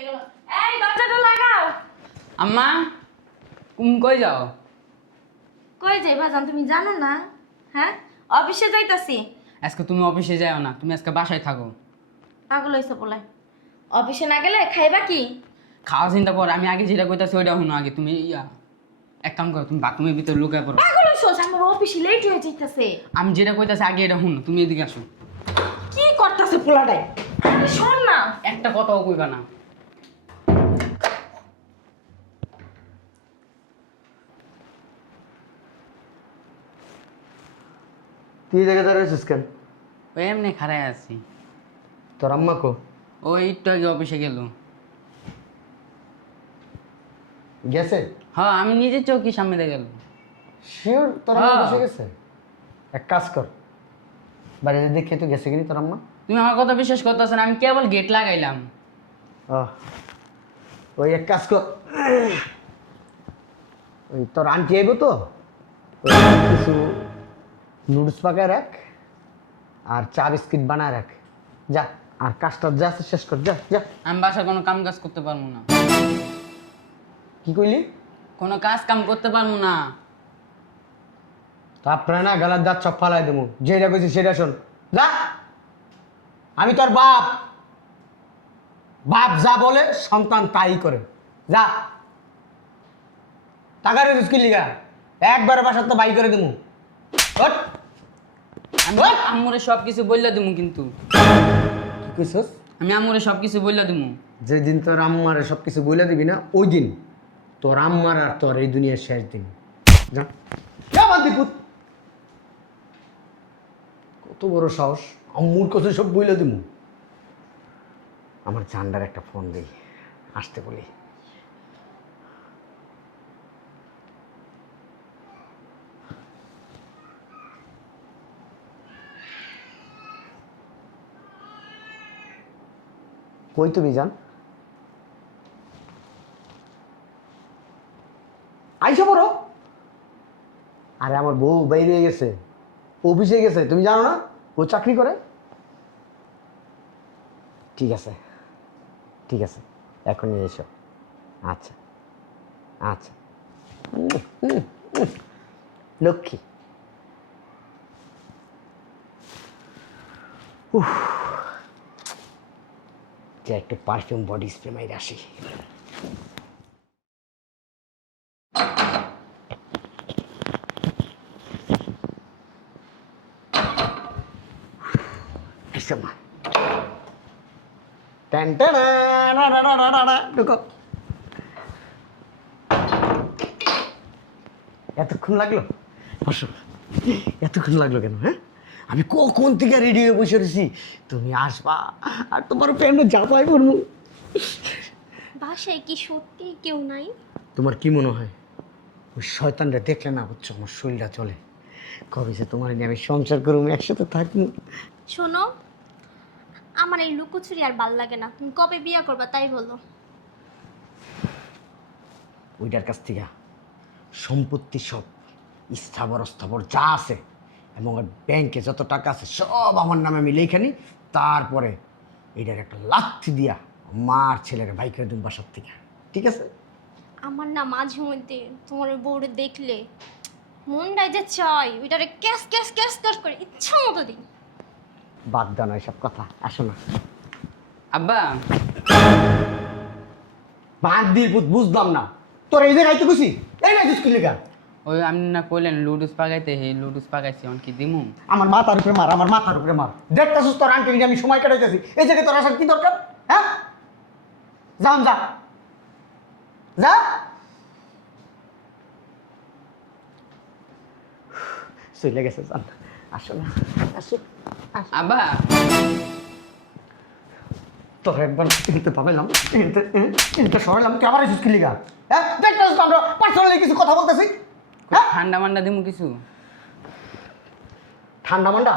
হয়ে গেল। এই দরজাটা লাগাও। আম্মা কই যাও? কই যাই ভাজান তুমি জানো না? হ্যাঁ, অফিসে যাইতাছি। আজকে তুমি অফিসে যাও না, তুমি আজকে বাসায় থাকো। পাগল হইছে পোলাই। অফিসে না গেলে খাইবা কি? খাওয়া চিন্তা পর আমি আগে যেটা কইতাছি ওইটা শুনো আগে। তুমি এক কাম করো, তুমি বাথরুমের ভিতরে লুকায় পড়ো। পাগল হইছস, আমার অফিসে লেট হয়ে যাইতাছে। আমি যেটা কইতাছি আগে এটা শুনো, তুমি এদিকে আসো। কি করতাছে পোলাটাই? শোন না। একটা কথাও কইবা না। তুই জায়গায় দাঁড়িয়েছিস কেন? ওই এমনি খাড়ায় আছি। তোর আম্মা কো? ওই একটু আগে অফিসে গেল। গেছে? হ্যাঁ, আমি নিজের চোখের সামনে দিয়ে গেল। শিওর তোর আম্মা হ্যাঁ। বসে গেছে? এক কাজ কর, বাড়িতে দেখে তো গেছে কিনি তোর আম্মা। তুমি আমার কথা বিশ্বাস করতেছ না? আমি কেবল গেট লাগাইলাম। ও, ওই এক কাজ কর, ওই তোর আন্টি আইব তো, ওই কিছু নুডলস পাকায় রাখ আর চা বিস্কিট বানায় রাখ। যা, আর কাজটা যা আছে শেষ কর, যা যা। আমি বাসায় কোনো কাম কাজ করতে পারবো না। কি কইলি? কোনো কাজ কাম করতে পারবো না। তারপরে না গালার দাঁত সব ফালাই দেবো। যেটা কইছি সেটা শোন, যা। আমি তোর বাপ, বাপ যা বলে সন্তান তাই করে। যা, টাকা রেজিস কি লিগা একবারে বাসার তো বাই করে দেবো। আমি আম্মুরে সব কিছু বললা দিমু কিন্তু। কি কইছস? আমি আম্মুরে সব কিছু বললা দিমু। যেদিন তোর আম্মারে সব কিছু বইলা দিবি না, ওই দিন তোর আম্মার আর তোর এই দুনিয়ার শেষ দিন। যা, যা বান্দিপুত। কত বড় সাহস, আম্মুর কথা সব বইলা দিমু। আমার ঝান্ডার একটা ফোন দিই, আসতে বলি। কই তুমি যান? আইসা পড়ো। আরে আমার বউ বাইরে গেছে, অফিসে গেছে, তুমি জানো না ও চাকরি করে? ঠিক আছে ঠিক আছে, এখনই এসো। আচ্ছা আচ্ছা, লক্ষ্মী। যে একটু পারফিউম বডি স্প্রে মাইরে আসি। এসো মা। ঢুকো। এতক্ষণ লাগলো? বসো। এতক্ষণ লাগলো কেন? হ্যাঁ, আমি কখন থেকে রেডি হয়ে বসে রয়েছি, তুমি আসবা আর তোমার প্যান্টে জাপাই করবো। বাসায় কি সত্যি কেউ নাই? তোমার কি মনে হয় ওই শয়তানটা দেখলে না বুঝছো আমার শরীরটা চলে? কবে যে তোমার নিয়ে আমি সংসার করবো, একসাথে থাকবো। শোনো, আমার এই লুকোচুরি আর ভাল লাগে না। তুমি কবে বিয়ে করবা তাই বলো। ওইটার কাছ থেকে সম্পত্তি সব স্থাবর অস্থাবর যা আছে এবং ব্যাংকে যত টাকা আছে সব আমার নামে আমি লেখা নিই। তারপরে এইটার একটা লাথি দিয়া মার ছেলের বাইক করে দিন বাসার থেকে, ঠিক আছে? আমার না মাঝে মধ্যে তোমার ওই বউরে দেখলে মনটাই যে চাই ওইটারে ক্যাশ ক্যাশ ক্যাশ ক্যাশ করে ইচ্ছা মতো দিই। বাদ দাও না এসব কথা, আসো না। আব্বা, বাদ দিয়ে বুঝলাম না তোর এই জায়গায় তো খুশি এই না স্কুল লেখা। ওই আপনি না কইলেন লুডুস পাকাইতে, হে লুডুস পাকাইছি, অন কি দিমু? আমার মাথার উপরে মার, আমার মাথার উপরে মার। দেখতেছিস তোর আন্টি আমি সময় কাটাইতেছি, এই জায়গায় তোর আসার কি দরকার? হ্যাঁ, যান যা যা। চলে গেছে, যান। আসো না, আসো। আব্বা, তোর একবার এনতে পাবেলাম, এনতে সরাইলাম, তুই আবার এসেছিস কি লিগা? হ্যাঁ, দেখতেছিস তো আমরা পার্সোনালি কিছু কথা বলতেছি। হ্যাঁ, ঠান্ডা মান্ডা দিমু কিছু? ঠান্ডা মান্ডা?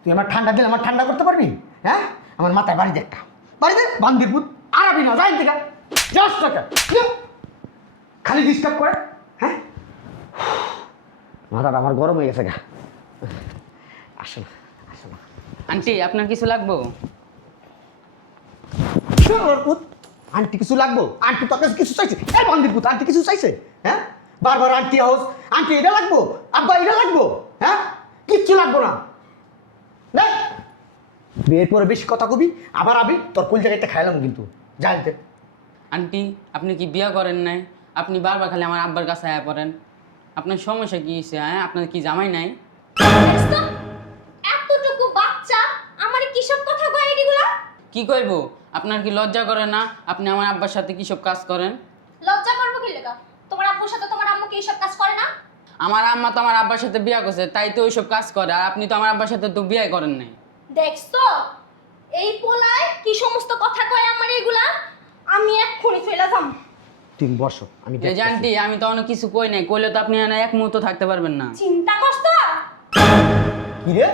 তুই আমার ঠান্ডা দিলে আমার ঠান্ডা করতে পারবি? হ্যাঁ, আমার মাথায় বাড়ি দে একটা, বাড়ি দে বান্দিরপুত। আরাবি না, যাই দিকা যাস টাকা খালি ডিস্টার্ব করে। হ্যাঁ, মাথাটা আমার গরম হয়ে গেছে গা। আসো না, আসো না। আন্টি আপনার কিছু লাগবো? আন্টি কিছু লাগবো? আন্টি তোর কাছে কিছু চাইছে? এই বান্দির পুত, আন্টি কিছু চাইছে? হ্যাঁ, বারবার আন্টি হাউস, আন্টি এটা লাগবো, আব্বা এটা লাগবো, হ্যাঁ, কিচ্ছু লাগবো না। দেখ, বিয়ের পরে বেশি কথা কবি, আবার আবি, তোর কোন জায়গাটা খাইলাম কিন্তু জানতে। আন্টি আপনি কি বিয়ে করেন নাই? আপনি বারবার খালি আমার আব্বার কাছে আয়া পড়েন। আপনার সমস্যা কি হয়েছে? হ্যাঁ, আপনার কি জামাই নাই? দেখছো? এতটুকু বাচ্চা আমার কি সব কথা কয় এগুলা? কি কইব? আপনার কি লজ্জা করে না? আপনি আমার আব্বার সাথে কি সব কাজ করেন? লজ্জা করবো কি লেগা? তোমার আব্বুর সাথে তোমার আম্মু কি সব কাজ করে না? আমার আম্মা তো আমার আব্বার সাথে বিয়ে করছে, তাই তো ওইসব কাজ করে। আর আপনি তো আমার আব্বার সাথে তো বিয়ে করেন নাই। দেখছো এই পোলায় কি সমস্ত কথা কয় আমার এগুলা? আমি এক্ষুনি চলে যাম। তুমি বসো, আমি এই যে আন্টি, আমি তো অনেক কিছু কই নাই। কইলে তো আপনি এখানে এক মুহূর্ত থাকতে পারবেন না। চিন্তা করছো? কি রে,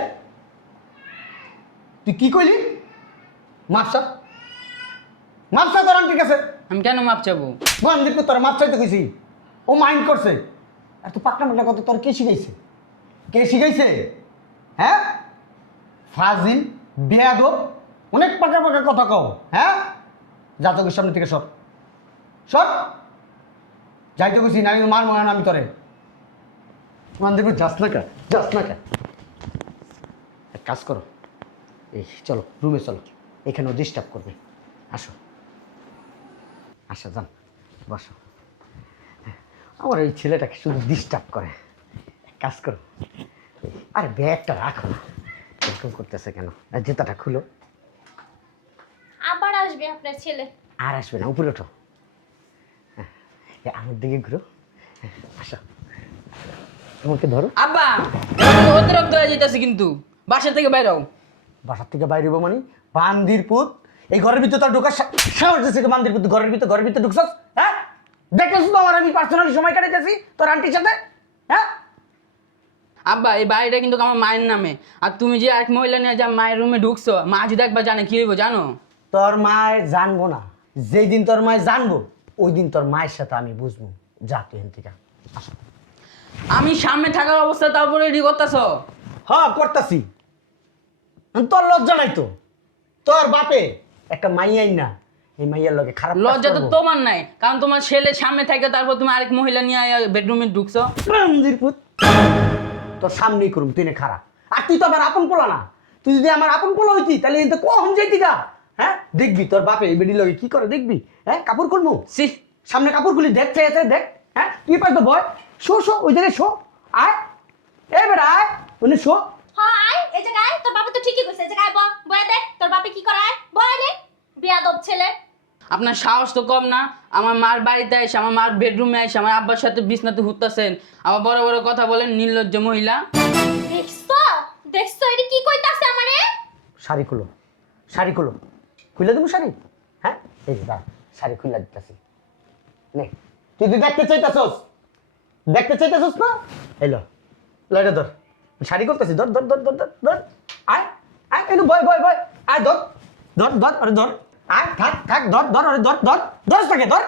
তুই কি কইলি? মাপসা মাপসা তোর আন্টির কাছে। আমি কেন মাপ চাবো? বান্দির পুত, তোর মাপ চাইতে কইছি, ও মাইন্ড করছে। আর তুই পাকনা মাকনা কত, তোর কে শিখাইছে? কে শিখাইছে? হ্যাঁ, ফাজিল, বেয়াদব, অনেক পাকা পাকা কথা কও। হ্যাঁ, যা তোকে সামনে থেকে সর সর, যাইতে গেছি না মার মনে আমি তোরে। মান দেখবো, যাস না কা, যাস না কা। এক কাজ করো, এই চলো রুমে চলো, এখানেও ডিস্টার্ব করবে। আসো আসো, যান বসো। আমার এই ছেলেটাকে শুধু ডিস্টার্ব করে। এক কাজ করো, আরে ব্যাগটা রাখো না, এরকম করতেছে কেন? আর জুতাটা খুলো। আবার আসবে আপনার ছেলে। আর আসবে না, উপরে ওঠো। হ্যাঁ, আমার দিকে ঘুরো। হ্যাঁ, আসো, আমাকে ধরো। আব্বা, অতিরিক্ত হয়ে যেতেছে কিন্তু। বাসা থেকে বাইরে হও। বাসার থেকে বাইরে হবো মানে? বান্দির পুত, এই ঘরের ভিতরে তোর ঢোকার সাহস দিচ্ছে? বান্দির পুত, ঘরের ভিতরে ঢুকছস? হ্যাঁ, দেখতেছিস তো আমার আমি পার্সোনালি সময় কাটাইতেছি তোর আন্টির সাথে। হ্যাঁ, আব্বা, এই বাড়িটা কিন্তু আমার মায়ের নামে। আর তুমি যে এক মহিলা নিয়ে যা মায়ের রুমে ঢুকছো, মা যদি একবার জানে কি হইব জানো? তোর মায় জানবো না। যেই দিন তোর মায় জানবো, ওই দিন তোর মায়ের সাথে আমি বুঝবো। যা তুই এখান থেকে। আমি সামনে থাকার অবস্থা, তারপরে রেডি করতেছ? হ্যাঁ, করতাছি। তোর লজ্জা নাই তো? তোর বাপে একটা মাইয়াই না, এই মাইয়ার লগে খারাপ কাজ লজ্জা তো করবো? তোমার নাই, কারণ তোমার ছেলে সামনে থাকে, তারপর তুমি আরেক মহিলা নিয়ে বেডরুমে ঢুকছো। বান্দির পুত, তোর সামনেই করুম, তুই না খারাপ। আর তুই তো আমার আপন পোলা না। তুই যদি আমার আপন পোলা হইতি, তাহলে কিন্তু কখন যাইতি গা? হ্যাঁ, দেখবি তোর বাপে এই বেডি লগে কি করে, দেখবি। হ্যাঁ, কাপড় খুলবো, সি, সামনে কাপড় খুলি, দেখ চাই আছে, দেখ। হ্যাঁ, তুই পাস তো বয়, শো শো, ওই জায়গায় শো, আয়, এ বেড়া আয়, ওনে শো। হ্যাঁ আয়, এই জায়গায় তোর বাবা তো ঠিকই কইছে, এই জায়গায় বয় দেখ তোর বাপে কি করায়, বয় নে বিয়াদব ছেলে। আপনার সাহস তো কম না? আমার মার বাড়িতে এসে, আমার মার বেডরুমে এসে আমার আব্বার সাথে বিছনাতে ঘুরতেছেন, আবার বড় বড় কথা বলেন, নির্লজ্জ মহিলা। দেখছো দেখছো এটা কি কইতাছে আমারে? শাড়ি খুলো, শাড়ি খুলো, খুলে দেবো শাড়ি। হ্যাঁ, এই যে দাঁড়া, শাড়ি খুলে দিতেছি। নে, তুই তুই দেখতে চাইতেছস, দেখতে চাইতেছস না? এলো লয়টা ধর, শাড়ি করতেছি, ধর ধর ধর ধর ধর ধর, আয় আয়, একটু বয় বয় বয়, আয় ধর ধর ধর, আরে ধর, আয় থাক থাক, ধর ধর, আরে ধর ধর ধর, তাকে ধর।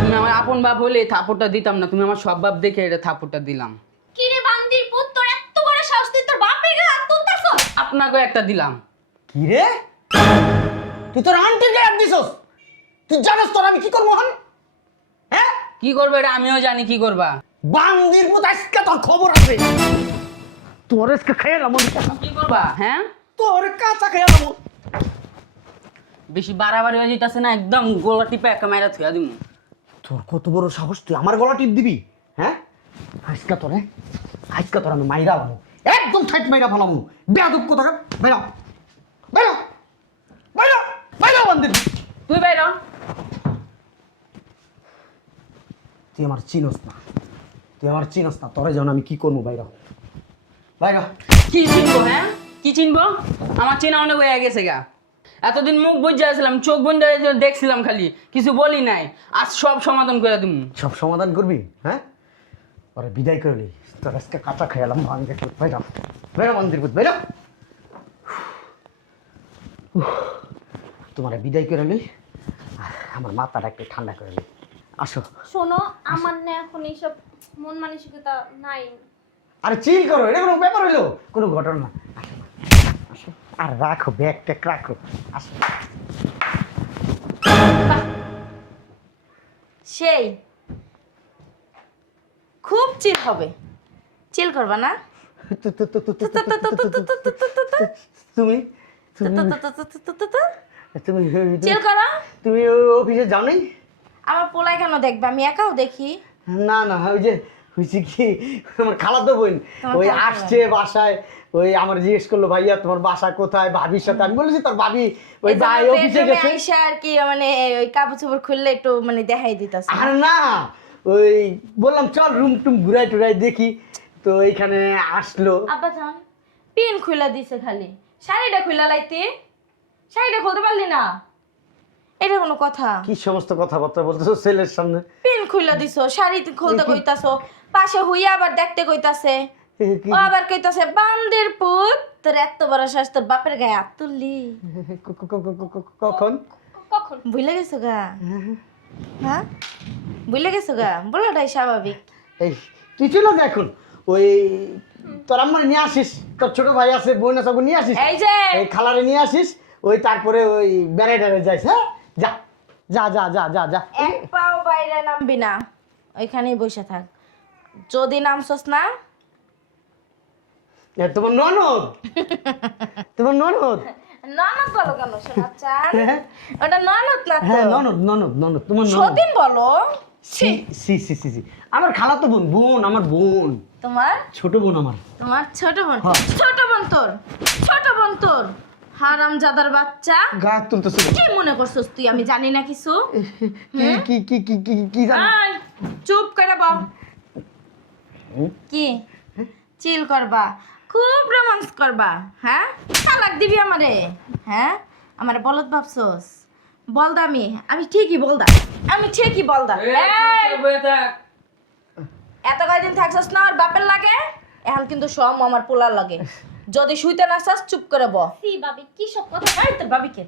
তুমি আমার আপন বাপ হলে এই থাপড়টা দিতাম না, তুমি আমার সব বাপ দেখে এটা থাপড়টা দিলাম। কি রে বান্দির পুত, তোর এত বড় সাহস, তুই তোর বাপের গায়ে হাত তুলতাছস? আপনাকেও একটা দিলাম। কি রে, তুই তোর আন্টির গায়ে হাত দিছস? তুই জানিস তোর আমি কি করবো? হন, হ্যাঁ, কি করবে এটা আমিও জানি কি করবা। বান্দির মতো আজকে তোর খবর আছে। তোর আজকে খেয়ালাম, কি করবা? হ্যাঁ, তোর কাঁচা খেয়ালাম। বেশি বাড়াবাড়ি হয়ে যেতেছে না, একদম গোলা টিপে একটা মাইরা থুয়া দিমু। তোর কত বড় সাহস, তুই আমার গলা টিপ দিবি? হ্যাঁ, আজকে তোর আমি মাইরা ভালো, একদম ঠাইট মাইরা ভালাম। বেয়াদব কোথাকার, বেরাও বেরাও বেরাও বেরাও, বান্দির। তুই বাইর হ। তুই আমার চিনস না, তুই আমার চিনস না, তোরে যেমন আমি কি করবো, বাইরা বাইরা। কি চিনবো? হ্যাঁ, কি চিনবো? আমার চেনা অনেক হয়ে গেছে গা। এতদিন মুখ বুঝে আসলাম, চোখ বন্ধ দেখছিলাম খালি, কিছু বলি নাই। আজ সব সমাধান করে দিম। সব সমাধান করবি? হ্যাঁ, ওরা বিদায় করলি, তোর আজকে কাঁচা খেয়ালাম। ভাঙে বাইরা বেরো, মন্দির পুত বেরো। তোমার বিদায় করে লই, আমার মাথাটা একটু ঠান্ডা করে লই। আসো। শোনো, আমার না এখন এইসব মন মানসিকতা নাই। আরে চিল করো, এটা কোনো ব্যাপার হইলো? কোনো ঘটনা না। আসো আসো, আর রাখো ব্যাগ ট্যাগ রাখো, আসো। সেই খুব চিল হবে। চিল করবা না? তুমি তুমি চিল করো। তুমি অফিসে যাও নাই? আমার পোলাই কেন দেখবে? আমি একাও দেখি। না না, ওই যে হয়েছে কি, আমার খালাতো বোন ওই আসছে বাসায়, ওই আমার জিজ্ঞেস করলো ভাইয়া তোমার বাসা কোথায়, ভাবির সাথে। আমি বলেছি তোর ভাবি ওই ভাই অফিসে গেছে। আইসা আর কি মানে ওই কাপড় চোপড় খুললে একটু মানে দেখাই দিতাছে। আর না, ওই বললাম চল রুম টুম ঘুরাই টুরাই দেখি, তো এইখানে আসলো। আব্বা জান পিন খুইলা দিছে, খালি শাড়িটা খুইলা লাইতে। শাড়িটা খুলতে পারলি না? এটা কোনো কথা? কি সমস্ত কথাবার্তা বলতেছো ছেলের সামনে? পিন খুইলা দিছো, শাড়ি খুলতে কইতাছো, পাশে হইয়া আবার দেখতে কইতাছে। ও আবার কইতাছে বান্দির পুত, তোর এত বড় শ্বাস, তোর বাপের গায়ে হাত তুললি কখন? কখন? ভুলে গেছো গা? হ্যাঁ ভুলে গেছো গা? বলাটাই স্বাভাবিক। এই তুই চলে যা এখন, ওই তোর আম্মারে নিয়ে আসিস, তোর ছোট ভাই আছে বোন আছে ওকে নিয়ে আসিস, এই যে এই খালারে নিয়ে আসিস, ওই তারপরে ওই বেড়াইটারে যাইস। হ্যাঁ যা যা যা যা যা যা। এক পাও বাইরে নামবি না, ওইখানেই বসে থাক। যদি নামছস না, তোমার ননদ, তোমার ননদ। ননদ বলো কেন শোনা চান? ওটা ননদ না তো। হ্যাঁ ননদ ননদ ননদ, তোমার ননদ। সতীন বলো। সি সি সি সি সি, আমার খালাতো বোন, বোন আমার বোন, তোমার ছোট বোন আমার। তোমার ছোট বোন? হ্যাঁ। ছোট বোন তোর? ছোট বোন তোর? হারামজাদার বাচ্চা, গায়ে তুলতেছিল। কি মনে করছস তুই আমি জানি না কিছু? কি কি কি কি কি কি জানো? আয়, চুপ করে বল। কি চিল করবা? খুব রোমান্স করবা? হ্যাঁ তালাক দিবি আমারে? হ্যাঁ আমারে বলদ ভাবছস? বলদা আমি ঠিকই বলদা, আমি ঠিকই বলদা। এই, এত কয়দিন থাকছস না আর বাপের লাগে, এখন কিন্তু সব আমার পোলার লাগে। যদি শুইতে না চাস চুপ করে ব। সি ভাবি কি সব কথা? এই তোর বাবিকে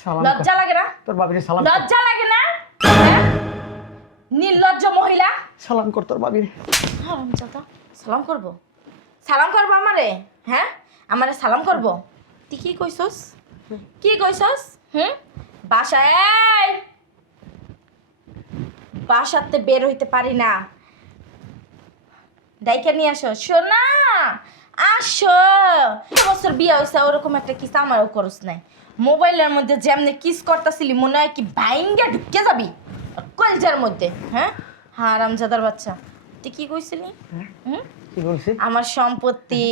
সালাম কর। লজ্জা লাগে না? তোর বাবিরে সালাম কর। লজ্জা লাগে না? হ্যাঁ? নির্লজ্জ মহিলা। সালাম কর তোর বাবিরে। হারামজাদা, সালাম করব? সালাম করব আমারে? হ্যাঁ আমারে সালাম করব? তুই কি কইছস? কি কইছস? বাসায় এই বাসাতে বের হইতে পারি না, ডাইকা নিয়ে আসো। শোনা আসো, বছর বিয়ে হয়েছে ওরকম একটা কিস আমারও করস নাই। মোবাইলের মধ্যে যেমনি কিস করতেছিলি মনে হয় কি বাইঙ্গা ঢুকে যাবি কলজার মধ্যে। হ্যাঁ হারামজাদার বাচ্চা, তুই কি কইছিলি? কি বলছিস? আমার সম্পত্তি,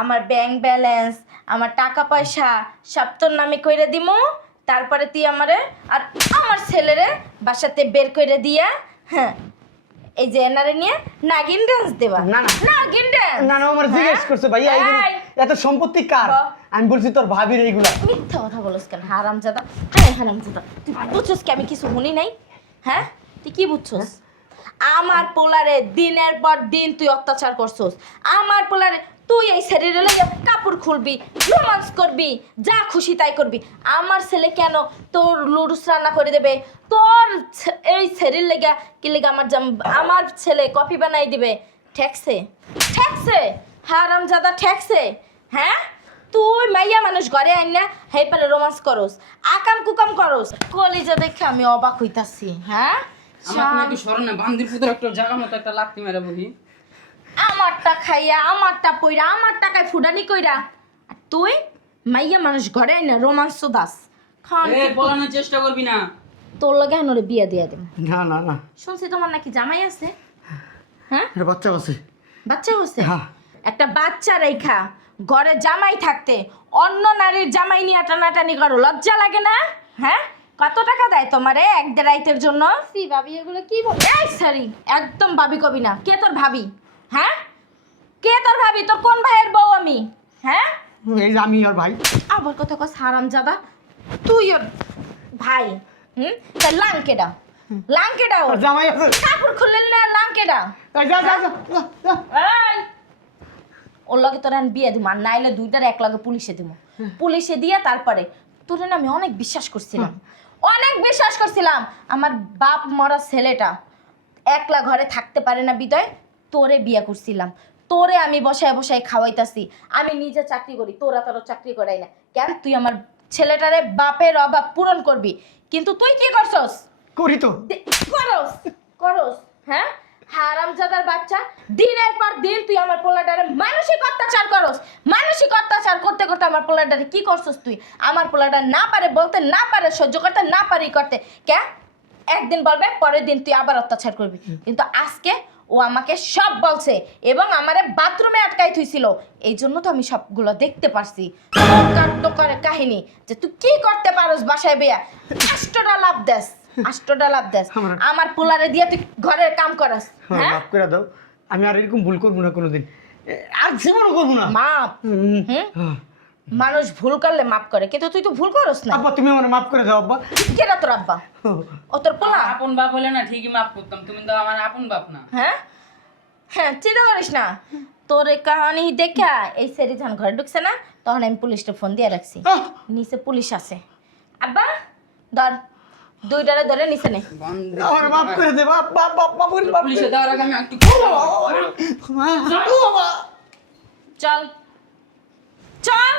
আমার ব্যাংক ব্যালেন্স, আমার টাকা পয়সা সব তোর নামে কইরে দিমু, তারপরে তুই আমারে আর আমার ছেলেরে বাসাতে বের করে দিয়া, হ্যাঁ এই যে এনারে নিয়ে নাগিন ডান্স দেবা। না না নাগিন ডান্স? না না, আমার জিজ্ঞেস করছে ভাইয়া এইগুলো এই, এত সম্পত্তি কার? বাহ। আমি বলছি তোর ভাবির এইগুলা। মিথ্যা কথা বলছ কেন হারামজাদা? হ্যাঁ হারামজাদা, তুই বুঝছস কি আমি কিছু শুনি নাই? হ্যাঁ তুই কি বুঝছস? আমার পোলারে দিনের পর দিন তুই অত্যাচার করছস। আমার পোলারে তুই এই শরীরে লইয়া কাপড় খুলবি, রোমান্স করবি, যা খুশি তাই করবি। আমার ছেলে কেন তোর লুডুস রান্না করে দেবে? তোর এই শরীর লেগা কি লেগা আমার ছেলে কফি বানাই দিবে? ঠেকছে? ঠেকছে হারামজাদা, ঠেকছে? হ্যাঁ তুই মাইয়া মানুষ ঘরে আইন না হেই পারে রোমান্স করস, আকাম কুকাম করস, কলিজা দেখে আমি অবাক হইতাছি। হ্যাঁ আমার একটু স্মরণ না, বান্দির পুত্র একটা জায়গা মতো একটা লাত্তি মেরে বলি। আমারটা খাইয়া আমারটা পইরা আমার টাকায় ফুডানি কইরা, আর তুই মাইয়া মানুষ ঘরে আইন না রোমান্স দাস খান। পলানোর চেষ্টা করবি না। তোর লগে হনরে বিয়া দিয়া দেব। না না না, শুনছি তোমার নাকি জামাই আছে? হ্যাঁ এটা বাচ্চা আছে। বাচ্চা হচ্ছে? হ্যাঁ। একটা বাচ্চা রেখা ঘরে জামাই থাকতে অন্য নারীর জামাই নিয়ে টানাটানি করো, লজ্জা লাগে না? হ্যাঁ কত টাকা দেয় তোমারে এক দেড়াইতের জন্য? সি ভাবি এগুলো কি বল? এই সরি, একদম ভাবি কবি না। কে তোর ভাবি? হ্যাঁ কে তোর ভাবি? তোর কোন ভাইয়ের বউ আমি? হ্যাঁ এই যে আমি আর ভাই। আবার কথা কস হারামজাদা, তুই ওর ভাই? তা লাংকেডা লাংকেডা তোর জামাই আছে? কাপড় খুললেন না লাংকেডা? এই যা যা যা, যা, যা। এই ওর লগে তোর আমি বিয়ে দিব, আর নাইলে দুইটার এক লগে পুলিশে দিব। পুলিশে দিয়ে তারপরে তোর না আমি অনেক বিশ্বাস করছিলাম, অনেক বিশ্বাস করছিলাম। আমার বাপ মরা ছেলেটা একলা ঘরে থাকতে পারে না বিদয় তোরে বিয়ে করছিলাম। তোরে আমি বসায় বসায় খাওয়াইতাছি, আমি নিজে চাকরি করি, তোরা তোর চাকরি করাই না কেন? তুই আমার ছেলেটারে বাপের অভাব পূরণ করবি, কিন্তু তুই কি করছস? করি তো। করস করস, হ্যাঁ হারামজাদার বাচ্চা, দিনের পর দিন তুই আমার পোলাটারে মানসিক অত্যাচার করস। মানসিক অত্যাচার করতে করতে আমার পোলাটারে কি করছস তুই? আমার পোলাটা না পারে বলতে, না পারে সহ্য করতে, না পারি করতে, কে একদিন বলবে, পরের দিন তুই আবার অত্যাচার করবি। কিন্তু আজকে ও আমাকে সব বলছে এবং আমারে বাথরুমে আটকাই থুইছিল। এই জন্য তো আমি সবগুলো দেখতে পারছি। টোকার কাহিনী যে তুই কি করতে পারস বাসায় বেয়া, আষ্টটা লাভ দেস, আষ্টটা লাভ দেস। আমার পোলারে দিয়ে তুই ঘরের কাম করস, হ্যাঁ? মাফ করে দাও, আমি আর এরকম ভুল করবো না কোনোদিন, আর জীবনও করবো না। মাপ, মানুষ ভুল করলে মাপ করে, কিন্তু তুই তো ভুল করস না। আব্বা তুমি আমার মাফ করে দাও আব্বা। কেনা তোর আব্বা, ও তোর পোলা। আপন বাপ হলে না ঠিকই মাফ করতাম, তুমি তো আমার আপন বাপ না। হ্যাঁ হ্যাঁ, চিন্তা করিস না। তোর এই কাহানি দেখা এই সেরি যখন ঘরে ঢুকছে না, তখন আমি পুলিশটা ফোন দিয়ে রাখছি। নিচে পুলিশ আছে। আব্বা ধর, দুইটারে ধরে নিচে নে। আমার মাফ করে দে বাপ পুলিশে দেওয়ার আগে আমি একটু চল চল।